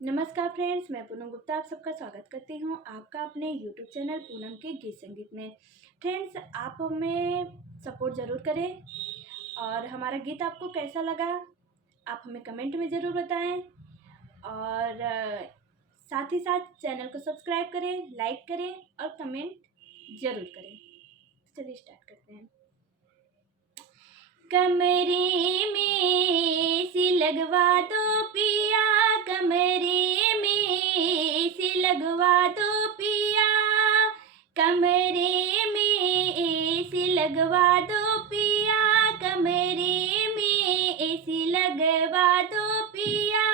नमस्कार फ्रेंड्स, मैं पूनम गुप्ता आप सबका स्वागत करती हूँ आपका अपने यूट्यूब चैनल पूनम के गीत संगीत में। फ्रेंड्स, आप हमें सपोर्ट ज़रूर करें और हमारा गीत आपको कैसा लगा आप हमें कमेंट में ज़रूर बताएं और साथ ही साथ चैनल को सब्सक्राइब करें, लाइक करें और कमेंट ज़रूर करें। तो चलिए स्टार्ट करते हैं। कमरे में सी लगवा दो पिया, कमरे में सी लगवा दो पिया, कमरे में एसी लगवा दो पिया, कमरे में एसी लगवा दो पिया।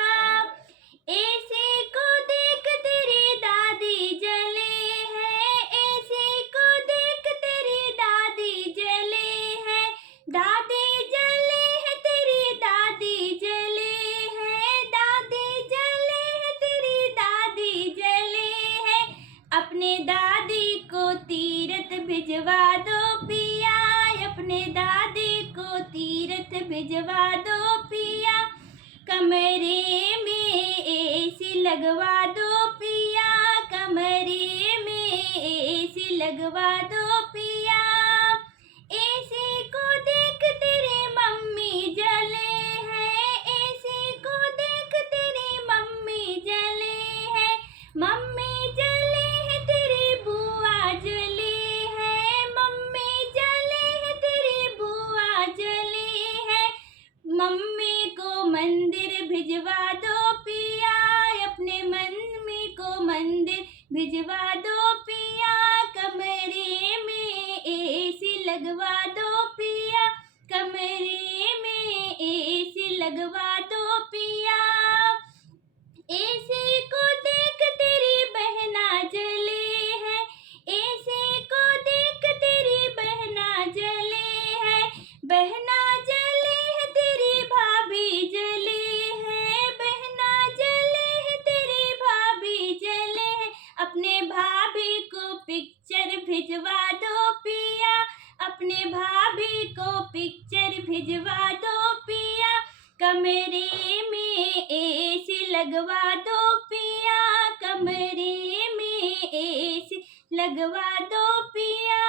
एसी को देख तेरी दादी जले है, एसी को देख तेरी दादी जले है, दादी जले है तेरी दादी जले है, दादी जले है तेरी दादी जले है। अपने दादी को तीरथ भिजवा दो पिया, अपने दादी को तीरथ भिजवा दो पिया। कमरे में एसी लगवा दो पिया, कमरे में एसी लगवा दो पिया। एसी को देख तेरी मम्मी जले है, एसी को देख तेरी मम्मी जले है, मम्मी जले है तेरी बुआ जले है, मम्मी जले है तेरी बुआ जले है। मम्मी को मंदिर भिजवा दो पिया, अपने मम्मी को मंदिर भिजवा दो पिया। कमरे में एसी लगवा दो पिया, कमरे में एसी लगवा दो पिया। एसी को देख तेरी बहना जले है, एसी को देख तेरी बहना जले है, बहना जले है तेरी भाभी जले है, बहना जले है तेरी भाभी जले है। अपने भाभी को पिक्चर भिजवा दो पिया, अपने भाभी को पिक्चर भिजवा दो पिया। कमरे में एसी लगवा दो पिया, कमरे में एसी लगवा दो पिया।